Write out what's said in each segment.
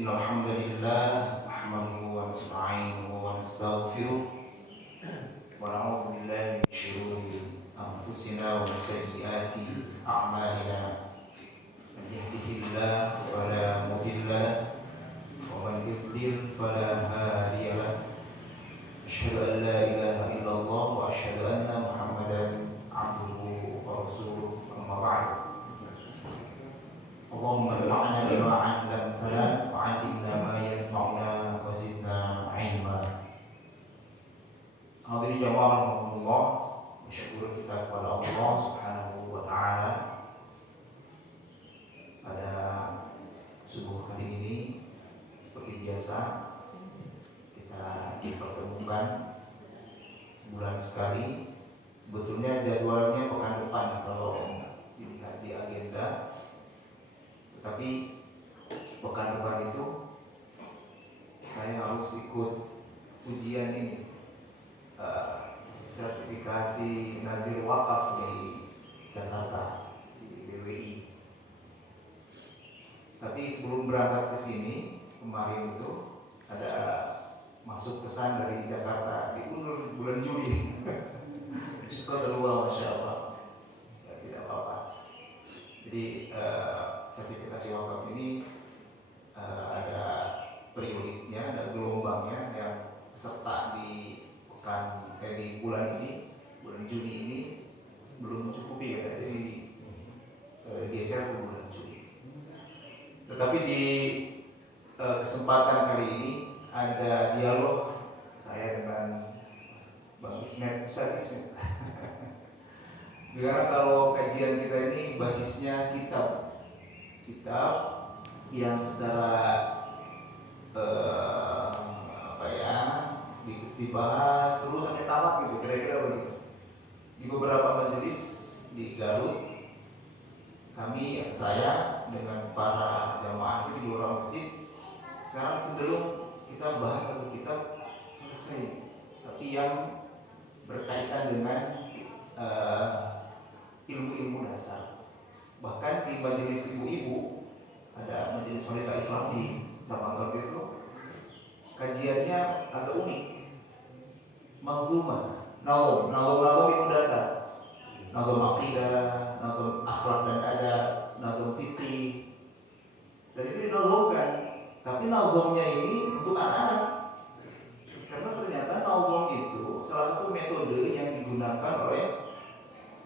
إن الحمد لله نحمده ونستعينه ونستغفره ونعوذ بالله من شرور أنفسنا ومن سيئات أعمالنا من يهده الله فلا مضل له ومن يضلل فلا هادي له أشهد أن لا إله إلا الله وأشهد أن محمدا عبده ورسوله أما بعد اللهم انفعنا بما علمتنا وعلمنا ما ينفعنا وزدنا علما. Hadirin jamaah rahimakumullah, bersyukur kita kepada Allah Subhanahu wa taala pada subuh hari ini seperti biasa kita dipertemukan sebulan sekali. Sebetulnya jadwalnya pekan depan kalau dilihat di agenda. Tapi pekan depan itu saya harus ikut ujian ini, sertifikasi Nadir Wakaf di Jakarta di BWI. Tapi sebelum berangkat ke sini kemarin itu ada masuk pesan dari Jakarta diundur bulan Juli. Syukurullah, masya Allah. Ya, tidak apa-apa. Jadi sertifikasi wakaf ini ada periodiknya, ada gelombangnya yang peserta di di bulan ini, bulan Juni ini belum mencukupi ya, jadi geser ke bulan Juli. Tetapi di kesempatan kali ini ada dialog saya dengan Bang Ismet, Ustaz Ismet. Karena kalau kajian kita ini basisnya kitab yang secara dibahas terus sampai tamat gitu, kira-kira begitu. Di beberapa majelis di Garut, saya dengan para jamaah di beberapa masjid sekarang cenderung kita bahas satu kitab selesai, tapi yang berkaitan dengan ilmu-ilmu dasar. Bahkan di majelis ibu-ibu, ada majelis wanita Islam di cabang Garut itu, kajiannya agak unik. Manzumah, nazom ilmu dasar, nazom aqidah, nazom akhlak dan adab, nazom fikih. Dan itu dinazomkan, tapi nazomnya ini untuk anak-anak. Karena ternyata nazom itu salah satu metode yang digunakan oleh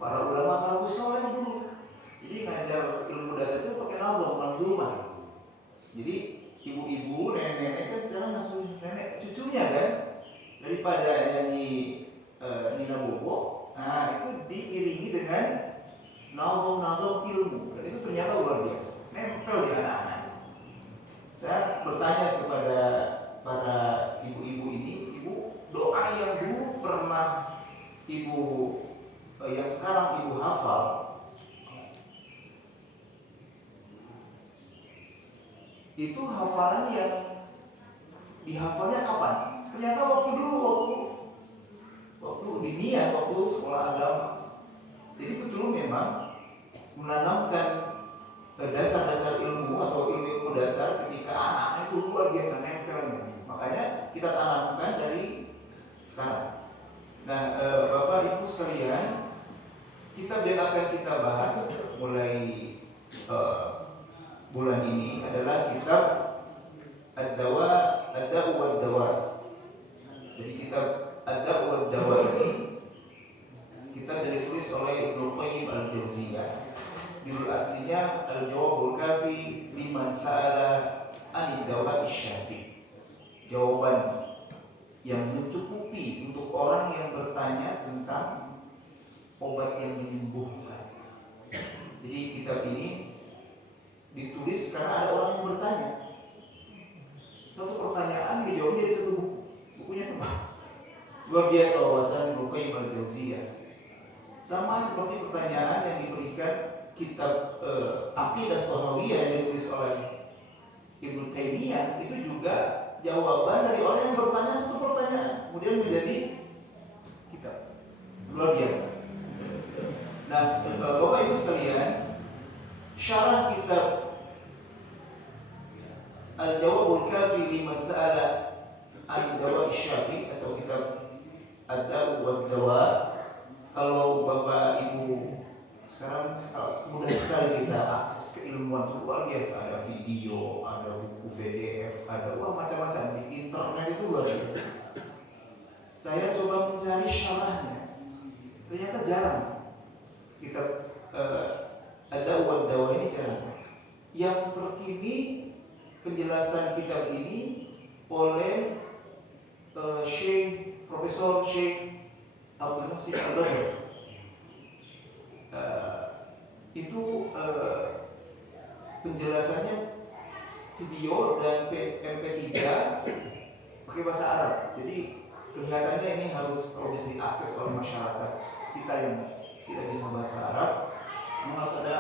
para ulama salafus saleh dulu. Jadi ngajar ilmu dasar itu pakai nazom, manzumah. Jadi ibu-ibu, nenek-nenek kan sekarang ngasuh nenek cucunya kan, daripada nyanyi Nina Bobo, nah itu diiringi dengan nazom ilmu. Dan itu ternyata luar biasa, nempel di anak-anak. Saya bertanya kepada para ibu-ibu ini, ibu, doa yang dulu pernah ibu yang sekarang ibu hafal, itu hafalan yang dihafalnya kapan? Ternyata waktu diniat, waktu sekolah agama. Jadi betul memang menanamkan dasar-dasar ilmu atau ilmu dasar ketika anak itu luar biasa nempelnya. Makanya kita tanamkan dari sekarang. Nah, Bapak Ibu sekalian, kitab yang akan kita bahas mulai bulan ini adalah kitab Ad-Da'u wad-Dawa. Jadi kitab Ad-Da'u wad-Dawa ini kitab yang ditulis oleh Ibnu Qayyim al-Jauziyah. Judul aslinya Al-Jawabul Kafi liman sa'ala 'anid dawa'i syafi. Jawaban yang mencukupi untuk orang yang bertanya tentang obat yang menyembuhkan. Jadi kitab ini ditulis karena ada orang yang bertanya. Satu pertanyaan dijawab jadi satu buku. Bukunya tebal. Luar biasa wawasan Ibnu Qayyim al-Jauziyah. Sama seperti pertanyaan yang diberikan kitab Aqidah Tahawiyah yang ditulis oleh Ibnu Taimiyah, itu juga jawaban dari orang yang bertanya satu pertanyaan kemudian menjadi kitab. Luar biasa. Nah, Bapak Ibu sekalian, syarah kitab Al-Jawabul Kafi liman sa'ala an dawa Syafi atau kitab Ad-Da'u wad-Dawa. Kalau Bapak Ibu sekarang mudah sekali kita akses keilmuan itu luar biasa, ada video, ada buku PDF, ada macam-macam di internet itu luar biasa. Saya coba mencari syarahnya, ternyata jarang. Kitab Ad-Da'u wad-Dawa ini jarang. Yang terkini penjelasan kitab ini oleh Profesor Syekh Abdul Muhsin Al-Badr. Itu penjelasannya video dan MP3 pakai bahasa Arab. Jadi kelihatannya ini harus bisa diakses oleh masyarakat kita yang tidak bisa bahasa Arab. Memang harus ada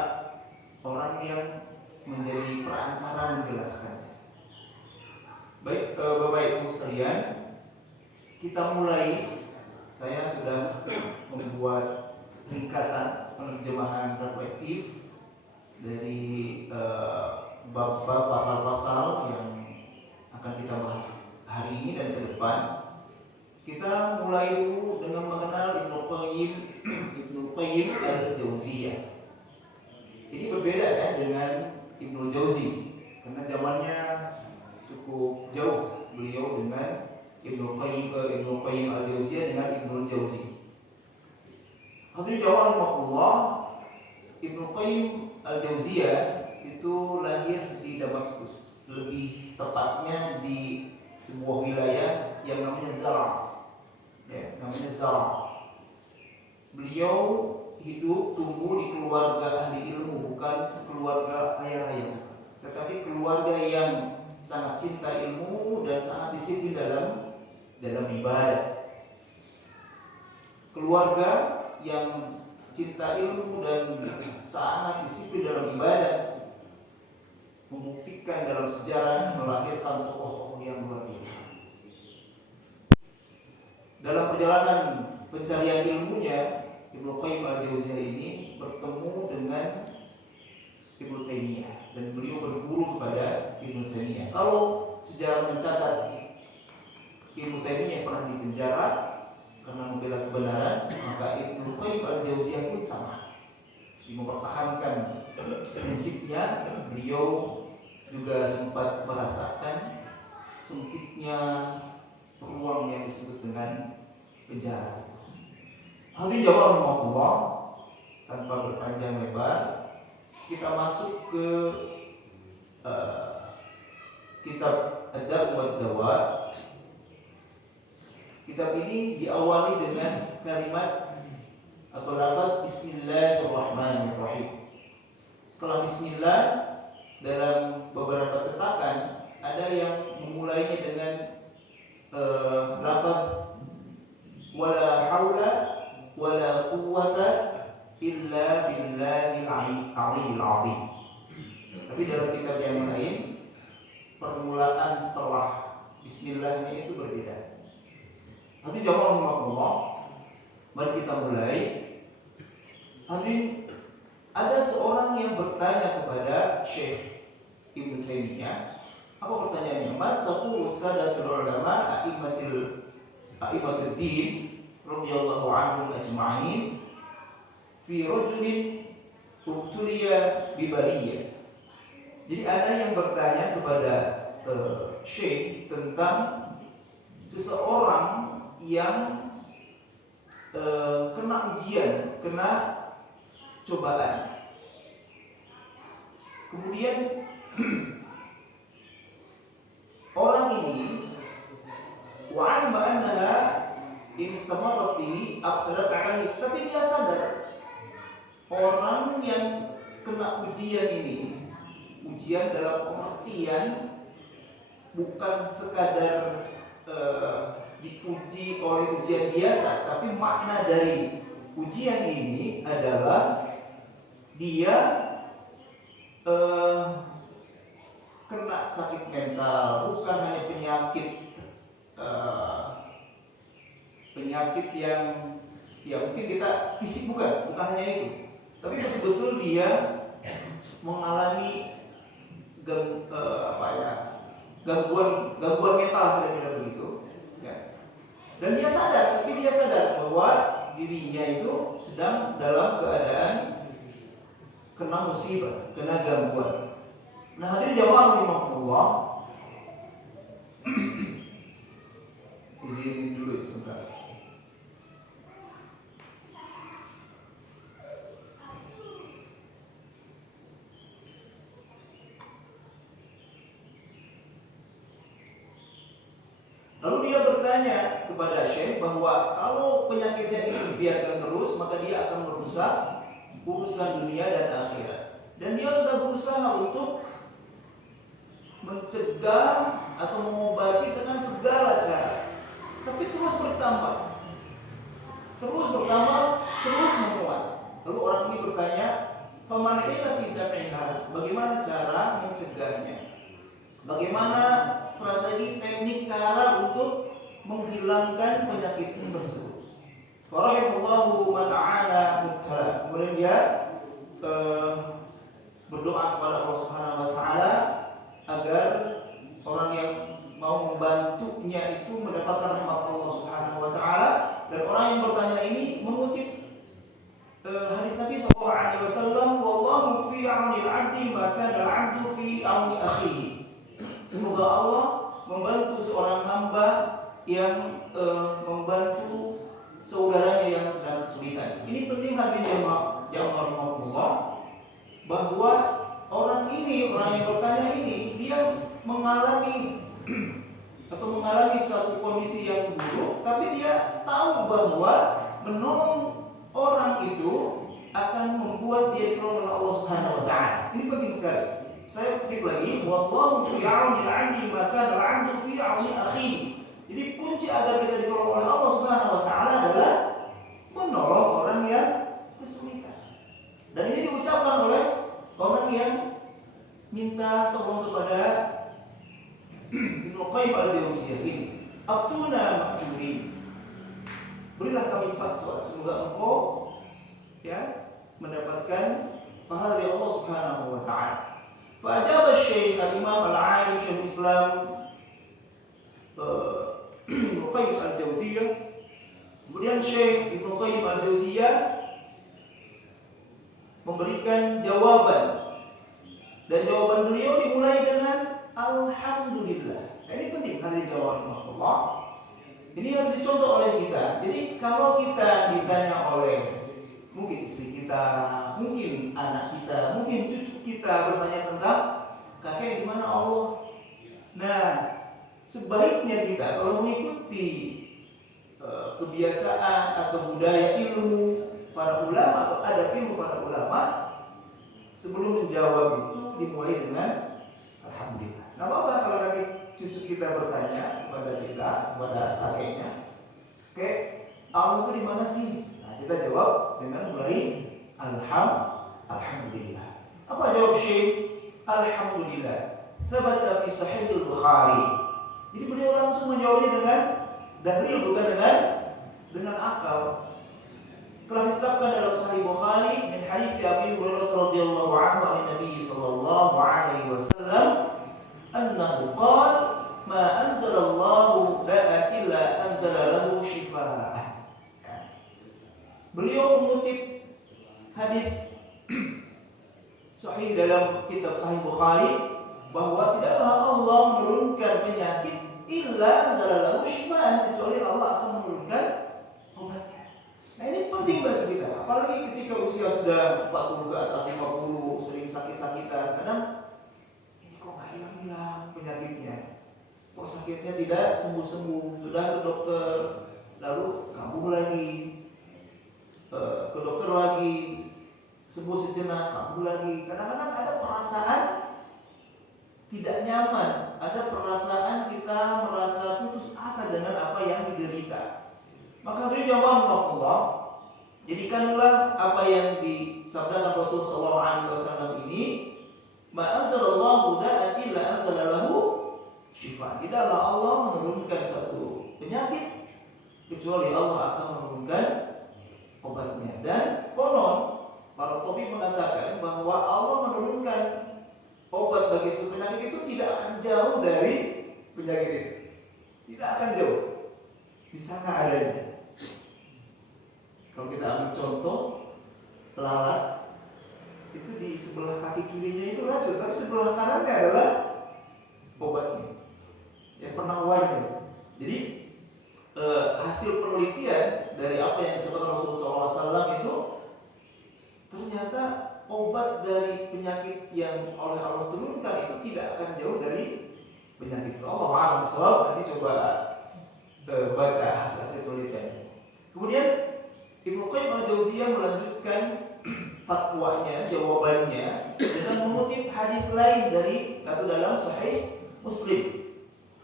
orang yang menjadi perantara menjelaskan. Baik, Bapak Ibu sekalian, kita mulai. Saya sudah membuat ringkasan penerjemahan reflektif dari bab-bab pasal-pasal yang akan kita bahas hari ini dan ke depan. Kita mulai dulu dengan mengenal Ibnu Qayyim al-Jauziyah. Ini berbeda ya dengan Ibnu Jauzi, karena zamannya cukup jauh beliau dengan Ibnu Qayyim al-Jauziyah dengan Ibnu Jauzi. Hadirin jawab rahmatullah, Ibnu Qayyim al-Jauziyah itu lahir di Damaskus, lebih tepatnya di sebuah wilayah yang namanya Zara. Ya, namanya Zara. Beliau hidup tumbuh di keluarga ahli ilmu, bukan keluarga kaya raya, tetapi keluarga yang sangat cinta ilmu dan sangat disiplin dalam ibadah. Keluarga yang cinta ilmu dan sangat disiplin dalam ibadah membuktikan dalam sejarah melahirkan tokoh-tokoh yang luar biasa. Dalam perjalanan pencarian ilmunya, Ibnu Qayyim al-Jauziyah ini bertemu dengan Ibnu Taimiyah dan beliau berguru kepada Ibnu Taimiyah. Kalau sejarah mencatat Ibnu Taimiyah pernah dipenjara karena membela kebenaran, maka Ibnu Qayyim al-Jauziyah pun sama. Dia mempertahankan prinsipnya. Beliau juga sempat merasakan sempitnya peluang yang disebut dengan penjara. Hadirin jawab Allah, tanpa berpanjang lebar, kita masuk ke kitab Ad-Da'u wad-Dawa. Kitab ini diawali dengan kalimat atau lafaz Bismillahirrahmanirrahim. Setelah Bismillah, dalam beberapa cetakan ada yang memulainya dengan lafaz wala haula wala quwwata illa billahil aliyyil azim. Tapi dalam kitab yang lain permulaan setelah Bismillahnya itu berbeda. Nanti jawab Allah. Mari kita mulai. Hadirin, ada seorang yang bertanya kepada Syekh Ibnu Taimiyah. Apa pertanyaannya? Man taqulu sadatul ulama a'immatul din radhiyallahu anhum ajma'in fi rajulin ubtuliya bibaliyah. Jadi ada yang bertanya kepada Syekh tentang seseorang yang kena ujian, kena cobaan. Kemudian orang ini wa'alima annaha istamarat bihi afsadat alaihi, tapi dia sadar orang yang kena ujian ini, ujian dalam pengertian bukan sekadar diuji oleh ujian biasa, tapi makna dari ujian ini adalah dia kena sakit mental, bukan hanya penyakit yang ya mungkin kita fisik, bukan hanya itu, tapi betul-betul dia mengalami gangguan mental kira-kira begitu. Ya. Dan dia sadar, tapi dia sadar bahwa dirinya itu sedang dalam keadaan kena musibah, kena gangguan. Nah, hadirin jamaah rahimakumullah, izinin dulu sebentar. Lalu dia bertanya kepada Syekh bahwa kalau penyakitnya ini dibiarkan terus, maka dia akan merusak urusan dunia dan akhirat. Dan dia sudah berusaha untuk mencegah atau mengobati dengan segala cara, tapi terus bertambah, terus menguat. Lalu orang ini bertanya, "Famalhila fi daf'iha?" Bagaimana cara mencegahnya? Bagaimana strategi teknik cara untuk menghilangkan penyakit tersebut? Farahimallahu man a'ana mubtala. Kemudian dia berdoa kepada Allah Subhanahu wa taala agar orang yang mau membantunya itu mendapatkan rahmat Allah Subhanahu wa taala. Dan orang yang bertanya ini mengutip hadis Nabi sallallahu alaihi wasallam, "Wallahu fi 'auni al-'abdi ma kana al-'abdu fi 'auni akhihi." Semoga Allah membantu seorang hamba yang membantu saudaranya yang sedang kesulitan. Ini penting hadirin jamaah Allah, bahwa orang yang bertanya ini, dia mengalami satu kondisi yang buruk, tapi dia tahu bahwa menolong orang itu akan membuat dia ditolong oleh Allah Subhanahu wa taala. Ini penting sekali. Saya kutip lagi, wallahu fi 'auni al-'abdi ma kana al-'abdu fi 'auni akhihi. Jadi kunci agar kita ditolong oleh Allah Subhanahu wa taala adalah menolong orang yang kesulitan. Dan ini diucapkan oleh orang yang minta tolong kepada Ibnu Qayyim al-Jauziyah ini. Aftuna ma'jurin. Berilah kami fatwa, semoga engkau mendapatkan pahala dari Allah Subhanahu wa taala. Fa'ajaba Syekh al-Imam al-'alim Syekh Islam Ibnu Qayyim al-Jauziyah. Kemudian Syekh Ibnu Qayyim al-Jauziyah memberikan jawaban, dan jawaban beliau dimulai dengan alhamdulillah. Nah, ini penting hadirin jamaah Allah. Ini harus dicontoh oleh kita. Jadi kalau kita ditanya oleh mungkin istri kita, mungkin anak kita, mungkin cucu kita bertanya tentang kakek di mana Allah. Nah, sebaiknya kita kalau mengikuti kebiasaan atau budaya ilmu para ulama atau adab ilmu para ulama, sebelum menjawab itu dimulai dengan alhamdulillah. Nah, apa kalau nanti cucu kita bertanya kepada kakeknya, "Kek, Allah itu di mana sih?" Kita jawab dengan mulai alhamdulillah. Apa jawab Syekh? Alhamdulillah. Thabata fi Sahih al-Bukhari. Jadi beliau langsung menjawabnya dengan dalil, bukan dengan akal. Telah ditetapkan dalam Sahih Bukhari min hadits Abi Hurairah radhiyallahu anhu an Nabi sallallahu alaihi wasallam annahu qala ma anzalallahu da'a illa anzala lahu shifaa'an. Beliau mengutip hadis sahih dalam kitab Sahih Bukhari bahwa tidaklah Allah menurunkan penyakit illa anzalallahu shifaan, kecuali Allah akan menurunkan obatnya. Nah, ini penting bagi kita, apalagi ketika usia sudah 40 ke atas, 50, sering sakit-sakitan. Kadang ini kok nggak hilang-hilang penyakitnya, kok sakitnya tidak sembuh-sembuh, sudah ke dokter lalu kambuh lagi, ke dokter lagi, sembuh sejenak, kambuh lagi. Kadang-kadang ada perasaan tidak nyaman, ada perasaan kita merasa putus asa dengan apa yang diderita. Maka hadirin jamaah Allah, jadikanlah apa yang disabdakan Rasulullah SAW ini, ma anzalallahu da'an illa anzalallahu shifa. Tidaklah Allah menurunkan satu penyakit kecuali Allah akan menurunkan obatnya. Dan konon para tabib mengatakan bahwa Allah menurunkan obat bagi sebagai suatu penyakit itu tidak akan jauh dari penyakit itu. Tidak akan jauh. Di sana adanya. Kalau kita ambil contoh lalat, itu di sebelah kaki kirinya itu racun, tapi sebelah kanannya adalah obatnya, yang penawarnya. Jadi hasil penelitian dari apa yang disebutkan Rasulullah SAW itu ternyata obat dari penyakit yang oleh Allah turunkan itu tidak akan jauh dari penyakit itu. Allah a'lam bishawab. Nanti coba baca hasil penelitian. Kemudian Ibnu Qayyim al-Jauziyah melanjutkan fatwanya, jawabannya dengan mengutip hadis lain atau dalam Sahih Muslim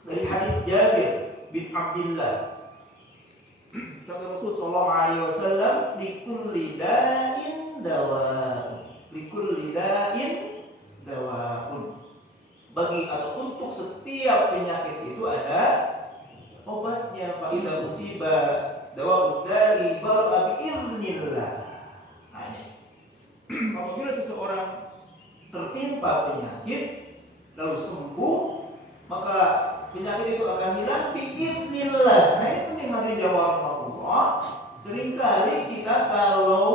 dari hadis Jabir bin Abdullah. Sabda Rasul sallallahu alaihi wasallam, likulli da'in dawa'un. Likulli da'in dawa'un. Bagi atau untuk setiap penyakit itu ada obatnya. Fa idza usiba dawa'ud da'i bara'a bi idznillah. Nah ini. Apabila seseorang tertimpa penyakit lalu sembuh, maka penyakit itu akan hilang biidznillah. Nah ini penting hadirin jamaah Allah. Seringkali kita kalau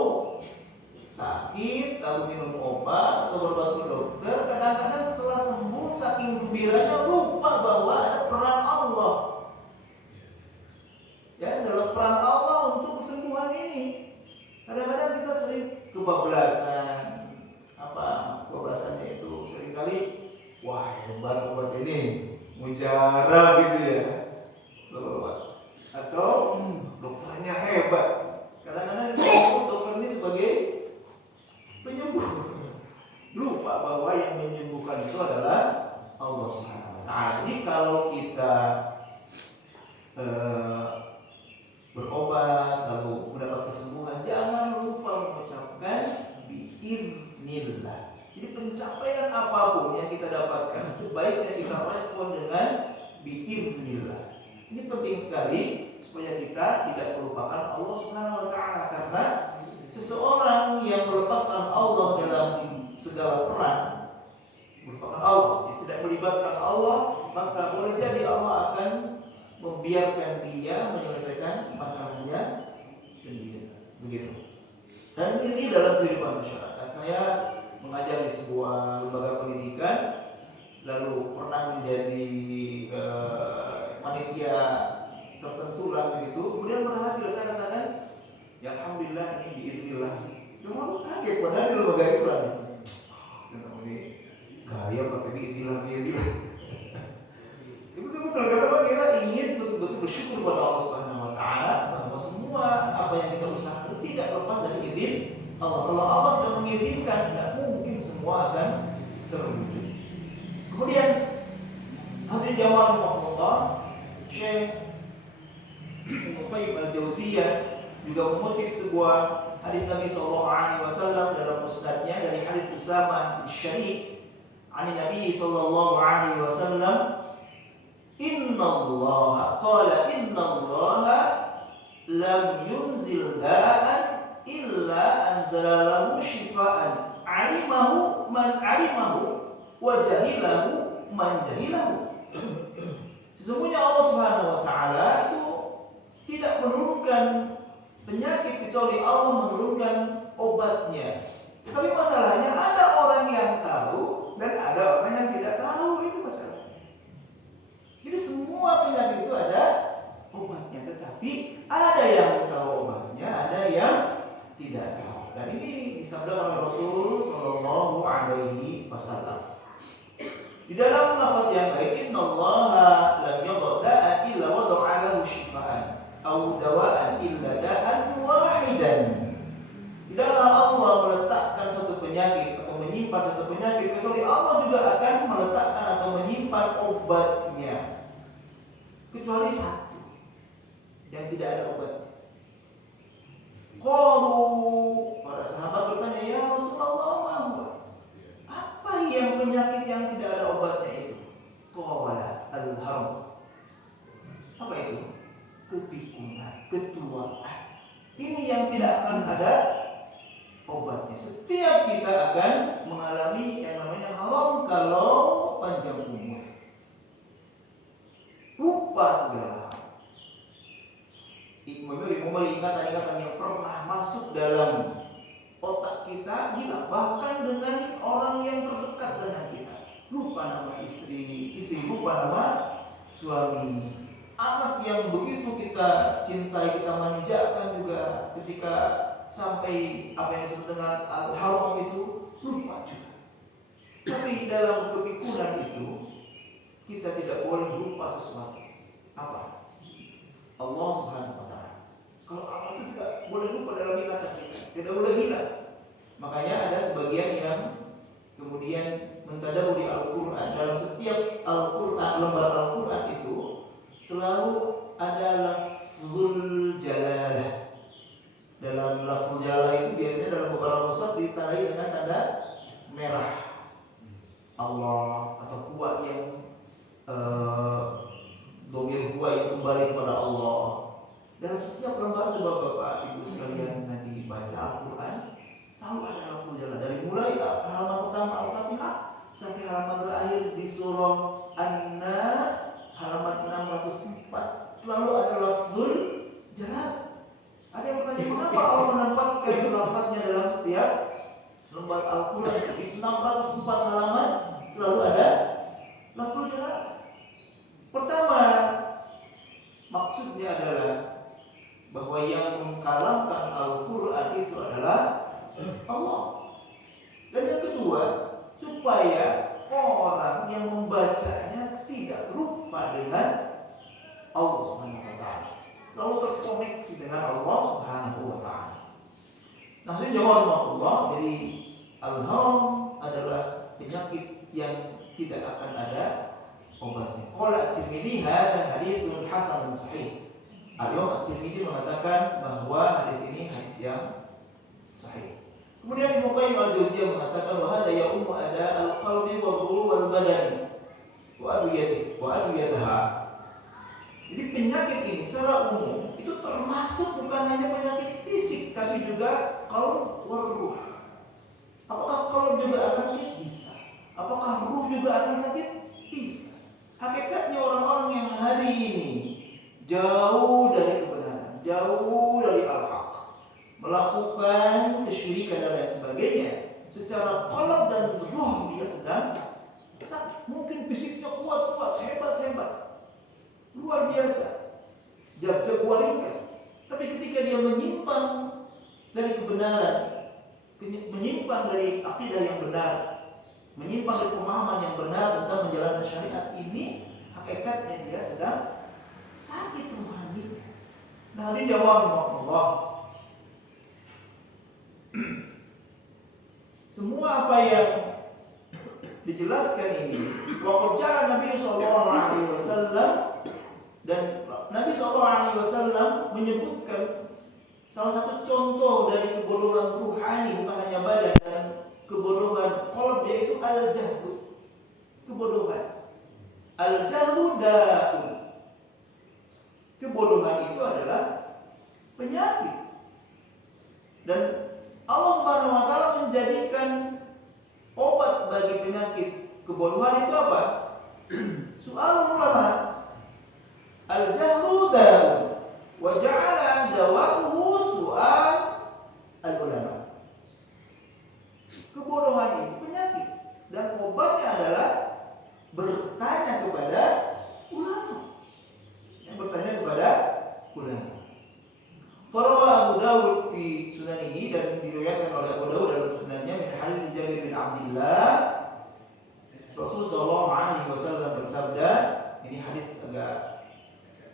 sakit lalu minum obat atau berobat ke dokter, kadang-kadang setelah sembuh saking gembiranya lupa bahwa ada peran Allah. Ya, dalam peran Allah untuk kesembuhan ini. Kadang-kadang kita sering kebablasan. Kebablasannya itu seringkali wah hebat obat ini, mujarab gitu ya. Atau dokternya hebat. Kadang-kadang kita sebut dokter ini sebagai penyembuh. Lupa bahwa yang menyembuhkan itu adalah Allah Subhanahu wa taala. Jadi kalau kita berobat lalu mendapat kesembuhan, jangan lupa mengucapkan biidznillah. Jadi pencapaian apapun yang kita dapatkan sebaiknya kita respon dengan biidznillah. Ini penting sekali supaya kita tidak melupakan Allah Subhanahu wa taala, karena seseorang yang melepaskan Allah dalam segala peran merupakan Allah, yang tidak melibatkan Allah, maka boleh jadi Allah akan membiarkan dia menyelesaikan masalahnya sendiri. Begitu. Dan ini dalam kehidupan masyarakat. Saya mengajar di sebuah lembaga pendidikan, lalu pernah menjadi panitia tertentu lah begitu. Kemudian berhasil, saya katakan, ya alhamdulillah ini biidznillah. Cuma aku kaget padahal di lembaga Islam. Ini gaya pakai biidznillah. Betul-betul karena kita ingin betul-betul bersyukur kepada Allah Subhanahu wa taala bahwa semua apa yang kita usahakan tidak lepas dari izin Allah. Kalau Allah sudah mengizinkan, tidak mungkin semua akan terwujud. Kemudian hadirin jamaah Allah, Syekh Ibnu Qayyim al-Jauziyah juga mengutip sebuah hadis Nabi sallallahu alaihi wasallam dalam musnadnya dari hadis Usamah bin Syariq an Nabi sallallahu alaihi wasallam, Innallaha lam yunzil da'an illa anzala lahu shifaan alimahu man alimahu wa jahilahu man jahilahu. Sesungguhnya Allah Subhanahu wa taala itu tidak menurunkan penyakit kecuali Allah menurunkan obatnya. Tapi masalahnya ada orang yang tahu dan ada orang yang tidak tahu, itu masalahnya. Jadi semua penyakit itu ada obatnya, tetapi ada yang tahu obatnya, ada yang tidak tahu. Dan ini disabdakan oleh Rasul sallallahu alaihi wasallam. Di dalam lafaz yang lain, innallaha lam yadha da'an illa wada'a lahu shifaan aw dawa'an illa da'an wahidan. Tidaklah Allah meletakkan satu penyakit atau menyimpan satu penyakit kecuali Allah juga akan meletakkan atau menyimpan obatnya, kecuali satu yang tidak ada obatnya. Qalu, para sahabat bertanya, ya Rasulullah, apa yang penyakit yang tidak ada obatnya itu? Qala al-haram. Apa itu? Kepikunan, ketuaan. Ini yang tidak akan ada obatnya. Setiap kita akan mengalami yang namanya haram kalau panjang umur. Lupa segala hal. Memori ingatan-ingatan yang pernah masuk dalam otak kita hilang. Bahkan dengan orang yang terdekat dengan kita. Lupa nama istri lupa nama suami. Anak yang begitu kita cintai, kita manjakan juga, ketika sampai apa yang disebut dengan al-haram itu lupa juga. Tapi dalam kepikunan itu kita tidak boleh lupa sesuatu. Apa? Allah Subhanahu wa ta'ala. Kalau Allah itu tidak boleh lupa dalam ingatan kita, tidak boleh hilang. Makanya ada sebagian yang kemudian mentadaburi Al-Quran. Dalam setiap Al-Quran, lembar Al-Quran itu selalu ada lafzul jalalah. Dalam lafzul jalalah itu biasanya dalam beberapa surat ditandai dengan tanda merah. Allah atau kuat yang domir kuat yang kembali kepada Allah. Dalam setiap lembar, coba Bapak Ibu sekalian nanti baca Al-Quran, selalu ada lafzul jalalah. Dari mulai halaman pertama Al-Fatihah sampai halaman terakhir di surah An-Nas halaman 604 selalu ada lafzul jalalah. Ada yang bertanya, mengapa Allah menempatkan lafaznya dalam setiap lembar Al-Quran? Di 604 halaman selalu ada lafzul jalalah. Pertama, maksudnya adalah bahwa yang mengkalamkan Al-Quran itu adalah Allah. Dan yang kedua, supaya orang yang membacanya tidak lupa dengan Allah Subhanahu wa ta'ala, selalu terkoneksi dengan Allah Subhanahu wa ta'ala. Nah, ini jawab Allah. Jadi al-haram adalah penyakit yang tidak akan ada obatnya. Qala at-Tirmidzi hadza haditsun hasanun sahih. Al-Imam at-Tirmidzi mengatakan bahwa hadis ini hadis yang sahih. Kemudian Ibnu Qayyim al-Jauziyah mengatakan bahwa hadza ya'ummu ada al-qalbi wal-ruh wal-badan wa adwiyataha. Jadi penyakit ini secara umum itu termasuk bukan hanya penyakit fisik tapi juga qalb wal ruh. Apakah qalb juga akan sakit? Bisa. Apakah ruh juga akan sakit? Bisa. Hakikatnya orang-orang yang hari ini jauh dari kebenaran, jauh dari al-haq, melakukan kesyirikan dan lain sebagainya, secara qalb dan ruh dia sedang sakit. Mungkin fisiknya kuat, hebat, luar biasa, jago ringkas, tapi ketika dia menyimpang dari kebenaran, menyimpang dari akidah yang benar, menyimpang dari pemahaman yang benar tentang menjalankan syariat ini, hakikatnya dia sedang sakit rohani. Nah, ini jawab Allah. Semua apa yang dijelaskan ini, wa qala Nabi sallallahu alaihi wasallam, dan Nabi sallallahu alaihi wasallam menyebutkan salah satu contoh dari kebodohan ruhani, bukan hanya badan, dan kebodohan qalb, yaitu al-jahlu. Kebodohan. Al-jahlu da'un. Kebodohan itu adalah penyakit. Dan Allah Subhanahu wa taala menjadikan obat bagi penyakit kebodohan itu apa? Soal ulama. Al-jahlu da'un wa ja'ala dawa'uhu su'al al-ulama. Kebodohan itu penyakit dan obatnya adalah bertanya kepada ulama. Yang bertanya kepada ulama. Farawa Abu Dawud fi sunanihi, dan diriwayatkan oleh Abu Dawud dalam sunannya min hadits Jabir bin Abdullah, Rasulullah sallallahu alaihi wasallam bersabda, ini hadis agak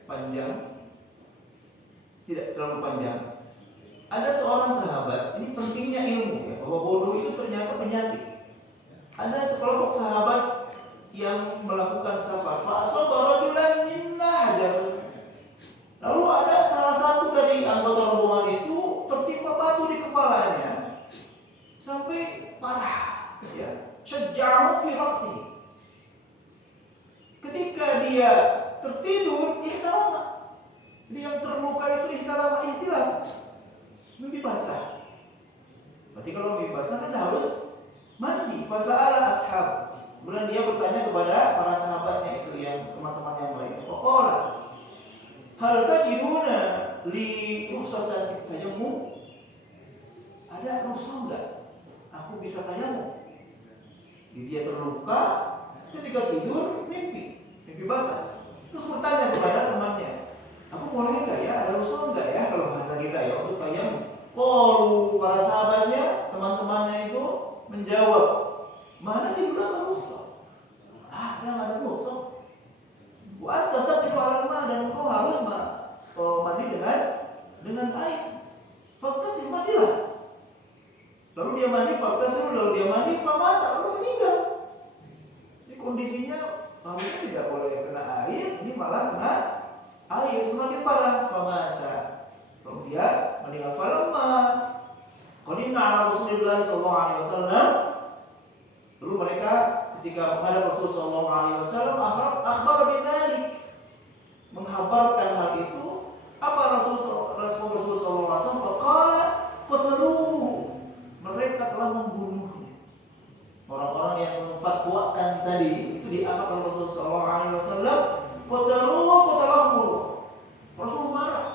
panjang, tidak terlalu panjang. Ada seorang sahabat, ini pentingnya ilmu ya, bahwa bodoh itu ternyata penyakit. Ada sekelompok sahabat yang melakukan safar, fa asaba rajulan minna hajar. Lalu ada salah satu dari anggota rombongan itu tertimpa batu di kepalanya sampai parah, ya. Syajja'u fi ra'si. Ketika dia tertidur, ihtalama. Jadi yang terluka itu ihtilam, mimpi basah. Berarti kalau mimpi basah kan harus mandi. Fasa'ala ashab. Kemudian dia bertanya kepada para sahabatnya itu yang teman-teman yang lain. Faqala hal tajiduna li rukhsatan fit tayammum? Ada rukhsah enggak? Aku bisa tayammum. Dia terluka ketika tidur mimpi basah. Terus bertanya kepada temannya, aku boleh enggak ya? Ada rukhsah enggak ya kalau bahasa kita ya untuk tayammum? Qalu, para sahabatnya, teman-temannya itu menjawab, mana tidak rukhsah? Ada rukhsah. Wa tetap di alam dan engkau harus mandi dengan air. Faktasil mandilah. Lalu dia mandi, lalu dia mandi, famata, lalu meninggal. Ini kondisinya harusnya tidak boleh kena air, ini malah kena air, semakin parah. Famata. Lalu dia meninggal. Falamma qadimna ala Rasulillah sallallahu alaihi wasallam. Lalu mereka ketika menghadap Rasul sallallahu alaihi wasallam akhbar bidzalik, menghabarkan hal itu. Apa respon Rasul sallallahu alaihi wasallam? Faqala qataluhu, mereka telah membunuhnya. Orang-orang yang memfatwakan tadi itu dianggap oleh Rasul sallallahu alaihi wasallam qataluhu. Rasul marah.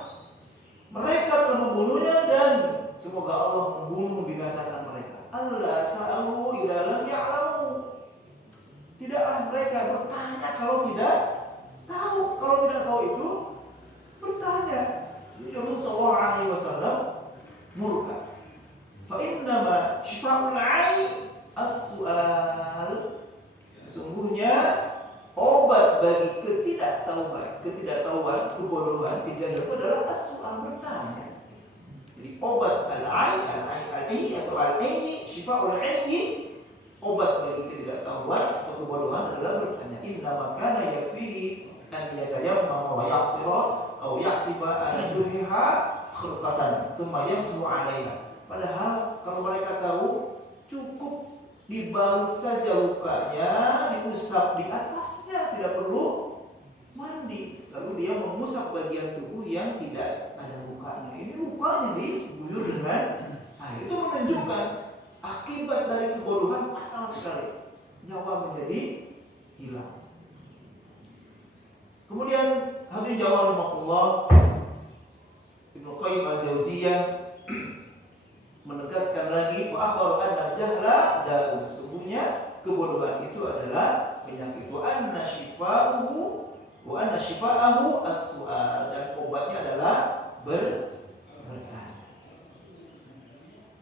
Mereka telah membunuhnya dan semoga Allah membunuh membinasakan mereka. Allah sa'alu idza lam ya'lamu. Tidaklah mereka bertanya kalau tidak tahu. Kalau tidak tahu itu bertanya. Rasul sallallahu alaihi wasallam murka. Fa innama shifa'ul 'ain as-su'al. Sesungguhnya obat bagi ketidaktahuan, kebodohan, kejahilan itu adalah as-su'al, bertanya. Jadi obat al-'ain atau al-'ain, shifa'ul 'ain, obat bagi ketidaktahuan atau kebodohan adalah bertanya. Inna makana yakfihi an yatayammama wa yaqsira aw yaqsifa an duhiha khirqatan thumma yamsu 'alaiha. Padahal kalau mereka tahu cukup dibalut saja lukanya, diusap di atasnya, tidak perlu mandi. Lalu dia mengusap bagian tubuh yang tidak ada lukanya. Ini lukanya diguyur dengan air. Itu menunjukkan akibat dari kebodohan fatal sekali. Nyawa menjadi hilang. Kemudian hadirin jamaah rahimakumullah, Ibnu Qayyim al-Jauziyah menegaskan lagi fa akhbaru anna jahla da'un, sesungguhnya kebodohan itu adalah penyakit. Wa anna shifa'ahu as-su'al, dan obatnya adalah bertanya.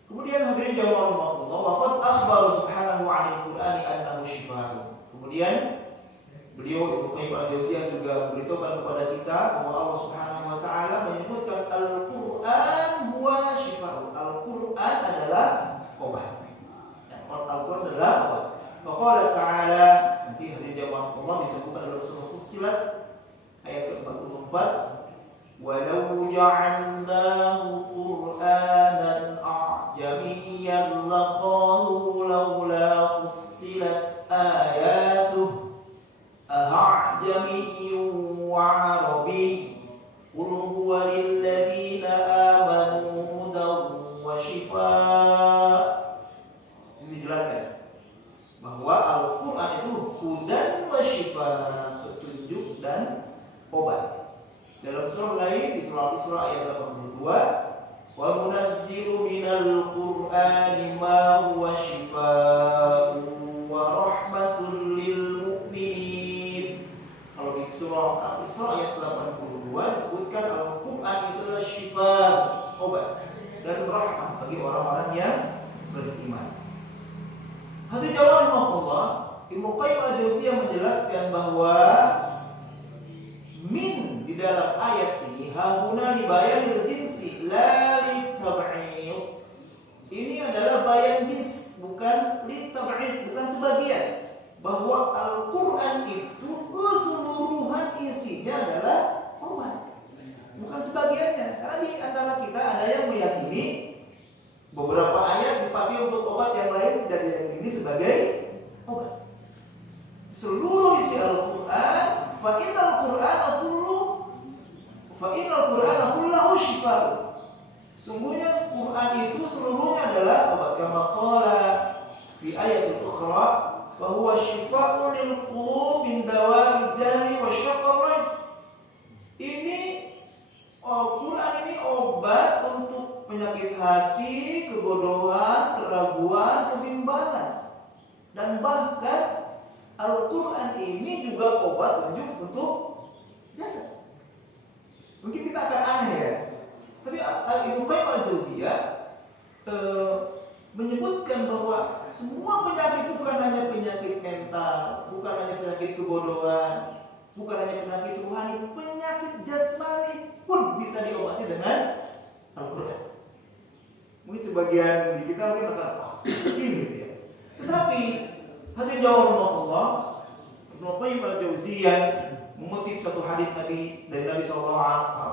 Kemudian hadirin jamaah rahimakumullah, wa qad akhbara subhanahu 'anil Qur'ani annahu shifa'un. Kemudian beliau Ibnu Qayyim al-Jauziyah juga memberitahukan kepada kita bahwa Allah Subhanahu wa taala menyebutkan Al-Qur'an huwa shifa'un. Al-Qur'an adalah obat. Al-Qur'an adalah obat. Faqala ta'ala, nanti hadirin jamaah Allah disebutkan dalam surah Fussilat ayat ke-44, walau ja'alnahu Qur'anan a'jamiyyan laqalu laula fussilat ayatuhu a'jamiyyun wa 'arabiy qul huwa lil ladzina amanu hudan wa shifaa. Ini dijelaskan bahwa Al-Qur'an itu hudan wa shifaa, petunjuk dan obat. Dalam surah lain di surah Isra ayat 82, wa munazzilu minal Qur'ani ma huwa shifaa'un wa rahmatun lil mu'minin. Kalau di surah Isra ayat 82 disebutkan Al-Qur'an itu adalah syifa, obat, dan rahmat bagi orang-orang yang beriman. Hadirin jamaah rahimakumullah, Ibnu Qayyim al-Jauziyah menjelaskan bahwa min di dalam ayat ini hahuna li bayanil jinsi la li tab'id. Ini adalah bayan jins, bukan li tab'id, bukan sebagian. Bahwa Al-Qur'an itu keseluruhan isinya adalah obat, bukan sebagiannya. Karena di antara kita ada yang meyakini beberapa ayat dipakai untuk obat, yang lain tidak diyakini sebagai obat. Seluruh isi Al-Qur'an, fa innal Qur'ana kullahu shifaa. Sungguhnya Quran itu seluruhnya adalah obat. Kama qala fi ayatil ukhra, fahuwa shifaa'un lil qulub min dawa'il jahli wasyaqar. Ini Quran ini obat untuk penyakit hati, kebodohan, keraguan, kebimbangan. Dan bahkan Al-Quran ini juga obat untuk jasad. Mungkin kita akan aneh ya, tapi Ibnu Qayyim al-Jauziyah menyebutkan bahwa semua penyakit bukan hanya penyakit mental, bukan hanya penyakit kebodohan, bukan hanya penyakit rohani, penyakit jasmani pun bisa diobati dengan Al-Quran. Mungkin sebagian di kita mungkin akan sini gitu ya. Tetapi hadirin jamaah Allah, Ibnu Qayyim al-Jauziyah mengutip satu hadis Nabi dari Nabi SAW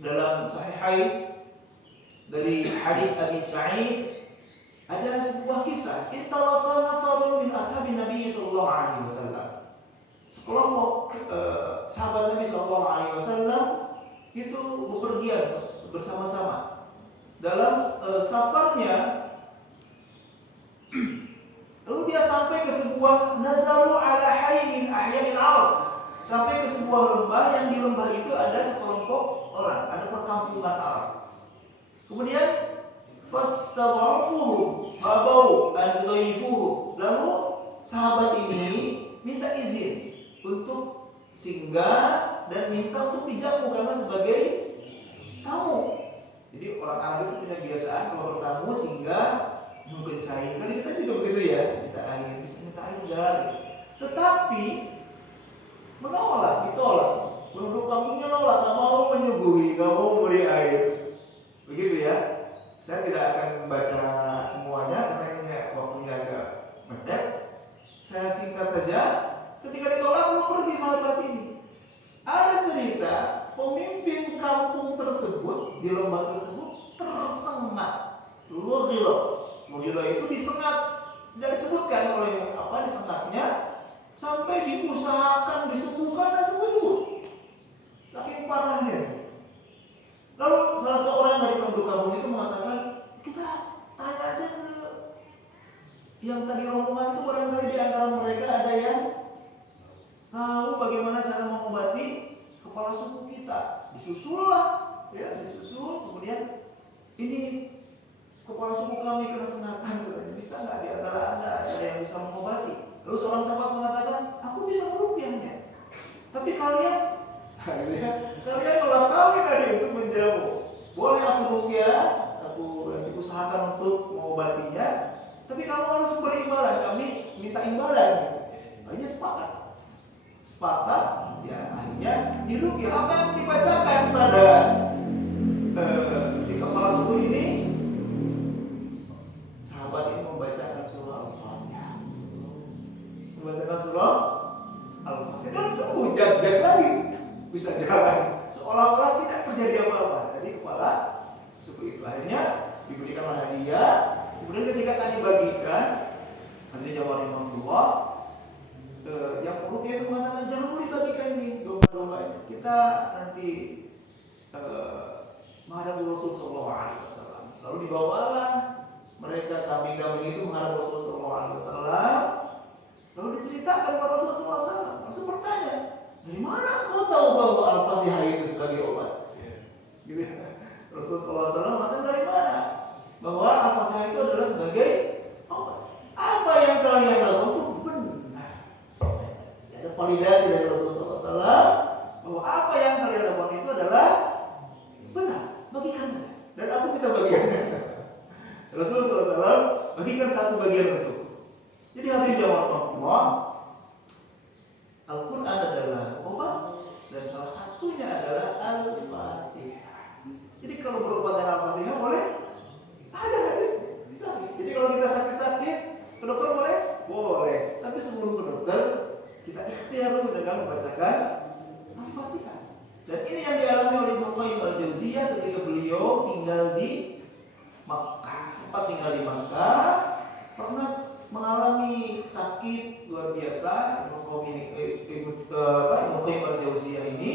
dalam Sahihain dari hadis Abi Sa'id. Ada sebuah kisah, intalaqa nafarun min ashabi Nabi sallallahu alaihi wasallam. Sekelompok sahabat Nabi sallallahu alaihi wasallam itu bepergian bersama-sama. Dalam safarnya, lalu dia sampai ke sebuah nazaru ala hayy min ahya'il Arab. Sampai ke sebuah lembah, yang di lembah itu ada sekelompok orang, ada perkampungan Arab. Kemudian fastad'afuhu fabau an yudaifuhu. Lalu sahabat ini minta izin untuk singgah dan minta untuk dijamu karena sebagai tamu. Jadi orang Arab itu punya kebiasaan kalau bertamu singgah mengencai. Kan kita juga begitu ya, minta air, bisa minta air enggak gitu. Tetapi menolak, ditolak. Penduduk kampungnya nolak, nggak mau menyuguhi, nggak mau memberi air. Begitu ya. Saya tidak akan membaca semuanya karena ini waktunya agak mepet. Saya singkat saja. Ketika ditolak, lalu pergi sahabat ini. Ada cerita pemimpin kampung tersebut di lembah tersebut tersengat. Lughila itu disengat. Tidak disebutkan oleh apa disengatnya, sampai diusahakan disembuhkan dan sembuh. Saking parahnya. Lalu salah seorang dari penduduk kampung itu mengatakan, kita tanya aja ke yang tadi rombongan itu, barangkali di antara mereka ada yang tahu bagaimana cara mengobati kepala suku kita. Disusullah, ya disusul. Kemudian ini kepala suku kami kena sengatan, bisa nggak di antara anda ada yang bisa mengobati? Lalu seorang sahabat mengatakan, aku bisa meruqyahnya, tapi kalian nolak kami tadi untuk menjamu. Boleh aku ruqyah, aku nanti usahakan untuk mengobatinya, tapi kamu harus beri imbalan, kami minta imbalan. Akhirnya sepakat, ya akhirnya diruqyah. Apa yang dibacakan pada si kepala suku ini? Sahabat ini membacakan surah Al-Fatihah, dan sembuh, jag lagi, bisa jalan, seolah-olah tidak terjadi apa-apa. Jadi kepala suku itu akhirnya diberikan hadiah. Kemudian ketika tadi bagikan, nanti jawab Rasulullah, yang meruqyah itu mengatakan jangan boleh bagikan ini domba-domba ini. Kita nanti menghadap Rasul sallallahu alaihi wasallam. Lalu dibawalah mereka kambing-kambing itu menghadap Rasul sallallahu alaihi wasallam. Lalu diceritakan kepada Rasul sallallahu alaihi wasallam. Rasul bertanya, dari mana kau tahu bahwa Al-Fatihah itu sebagai obat? Gitu. Rasul sallallahu alaihi wasallam mengatakan, dari mana bahwa Al-Fatihah itu adalah sebagai obat? Apa yang kalian lakukan itu benar. Ada validasi dari Rasul sallallahu alaihi wasallam bahwa apa yang kalian lakukan itu adalah benar. Bagikan saja. Dan aku minta bagiannya. Rasul sallallahu alaihi wasallam bagikan satu bagian itu. Jadi hadirin jamaah Allah, Al-Quran adalah obat dan salah satunya adalah Al-Fatihah. Jadi kalau berobat dengan Al-Fatihah boleh? Ada hadis, bisa. Jadi kalau kita sakit-sakit, ke dokter boleh? Boleh. Tapi sebelum ke dokter, kita ikhtiar dulu dengan membacakan Al-Fatihah. Dan ini yang dialami oleh Ibnu Qayyim al-Jauziyah ketika beliau tinggal di Makkah. Sempat tinggal di Makkah, pernah mengalami sakit luar biasa. Ibnu Qayyim al-Jauziyah ini,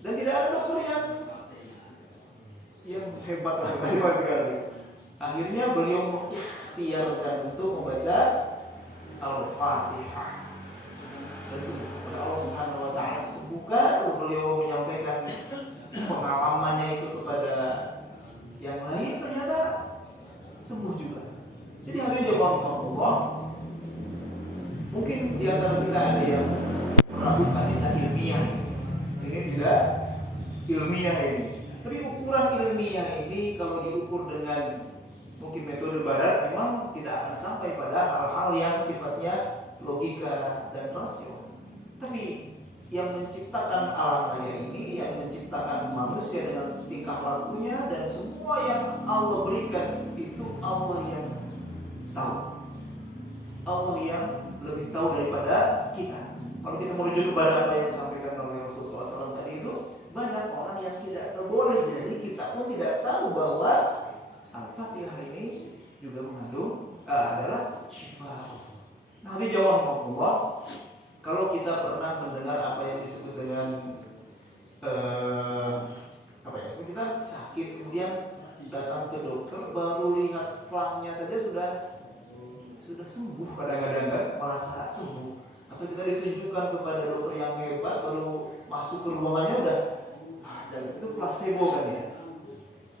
dan tidak ada dokter yang hebat lah sekali. Akhirnya beliau ikhtiarkan untuk membaca Al-Fatihah. Dan semoga Allah Subhanahu wa taala bukan beliau menyampaikan pengalamannya itu kepada yang lain, ternyata sembuh juga. Jadi hadirin jemaah Allah, mungkin di antara kita ada yang meragukan ini ilmiah. Ini tidak ilmiah ini. Tapi ukuran ilmiah ini kalau diukur dengan mungkin metode barat memang tidak akan sampai pada hal-hal yang sifatnya logika dan rasio. Tapi yang menciptakan alam raya ini, yang menciptakan manusia dengan tingkah lakunya dan semua yang Allah berikan itu Allah yang tahu. Allah yang lebih tahu daripada kita. Kalau kita merujuk kepada apa yang disampaikan oleh Rasulullah SAW tadi itu, banyak orang yang tidak boleh jadi kita pun tidak tahu bahwa Al-Fatihah ini juga mengandung adalah syifa. Nah, dijawab Allah. Kalau kita pernah mendengar apa yang disebut dengan kita sakit kemudian datang ke dokter baru lihat plaknya saja sudah sembuh, kadang-kadang kan merasa sembuh, atau kita ditunjukkan kepada dokter yang hebat baru masuk ke ruangannya udah itu placebo kan ya.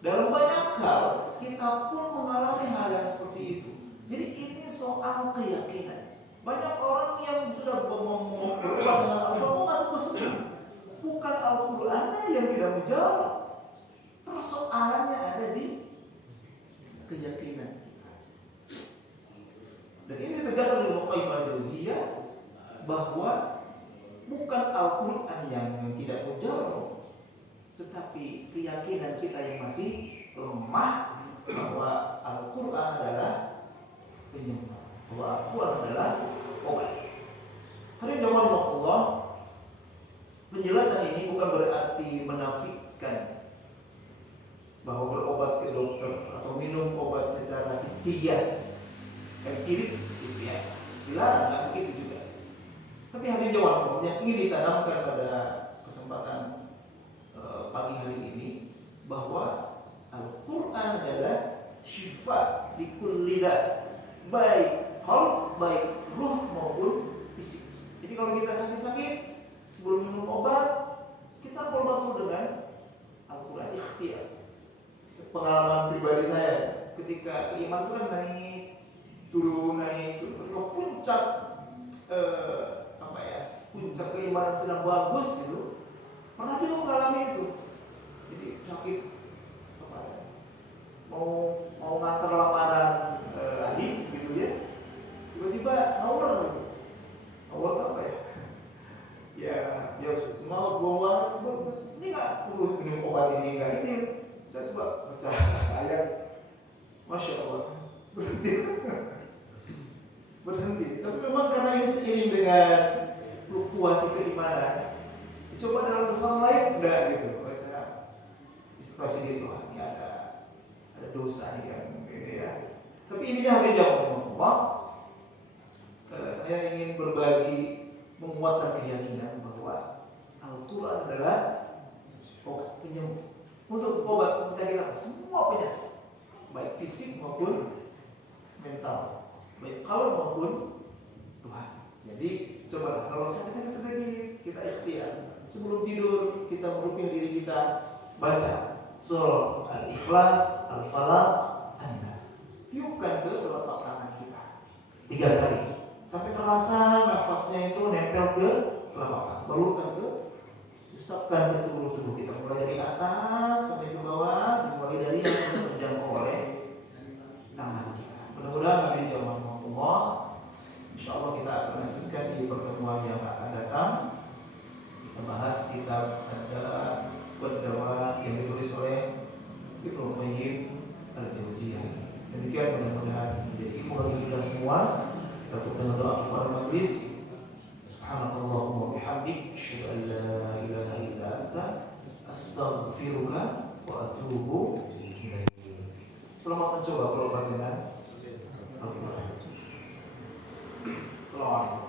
Dalam banyak hal kita pun mengalami hal yang seperti itu. Jadi ini soal keyakinan. Banyak orang yang sudah berubah dengan Al-Quran masuk. Bukan Al-Qurannya yang tidak menjawab. Persoalannya ada di keyakinan. Dan ini tegas oleh Ibnu Qayyim al-Jauziyah bahwa bukan Al-Quran yang tidak menjawab, tetapi keyakinan kita yang masih lemah bahwa Al-Quran adalah penyembuh, bahwa Al-Quran adalah obat. Hadirin jemaah Allah, penjelasan ini bukan berarti menafikan bahwa berobat ke dokter atau minum obat secara hissiyah empirik gitu ya, dilarang, nggak begitu juga. Tapi hadirin jemaah Allah yang ingin ditanamkan pada kesempatan pagi hari ini bahwa Al-Quran adalah syifa di kulli da, baik qalb, baik ruh maupun fisik. Jadi kalau kita sakit-sakit sebelum minum obat kita berobat dengan Al-Quran ikhtiar. Pengalaman pribadi saya ketika keiman itu kan naik turun ketika puncak puncak keimanan sedang bagus gitu, pernah juga mengalami itu. Jadi sakit mau ngantar lamaran adik gitu ya, tiba-tiba awal apa ya mau buang ini nggak perlu minum obat ini enggak ini. Saya coba baca ayat, masya Allah, berhenti. Tapi memang karena ini seiring dengan fluktuasi keimanan, dicoba dalam kesempatan lain udah gitu. Saya inspirasi gitu, ini ada dosa nih kan, gitu ya. Tapi ini yang dijawab Allah. Saya ingin berbagi, menguatkan keyakinan bahwa Al-Quran adalah obat penyembuh untuk obat penyakit apa? Semua penyakit, baik fisik maupun mental, baik kalau maupun Tuhan. Jadi coba kalau sakit-sakit sedikit kita ikhtiar sebelum tidur kita merupiah diri kita baca surah Al-Ikhlas, Al-Falaq, An-Nas. Tiupkan ke telapak tangan kita 3 kali sampai terasa nafasnya itu nempel ke telapak tangan. Balurkan ke, usapkan ke seluruh tubuh kita, mulai dari atas sampai ke bawah, dimulai dari yang bisa terjangkau oleh tangan kita. Mudah-mudahan hari jamaah Allah, insyaallah kita akan lanjutkan di pertemuan yang akan datang. Kita bahas kitab Ad-Dawa yang ditulis oleh Ibnu Qayyim al-Jauziyah. Demikian, mudah-mudahan menjadi ilmu bagi kita semua. Kita tutup dengan doa kepada majelis. Subhanallahumma bihamdik, asyhadu an la ilaha illa anta, astaghfiruka wa atubu ilaik. Selamat mencoba berobat dengan Al-Quran. Assalamualaikum.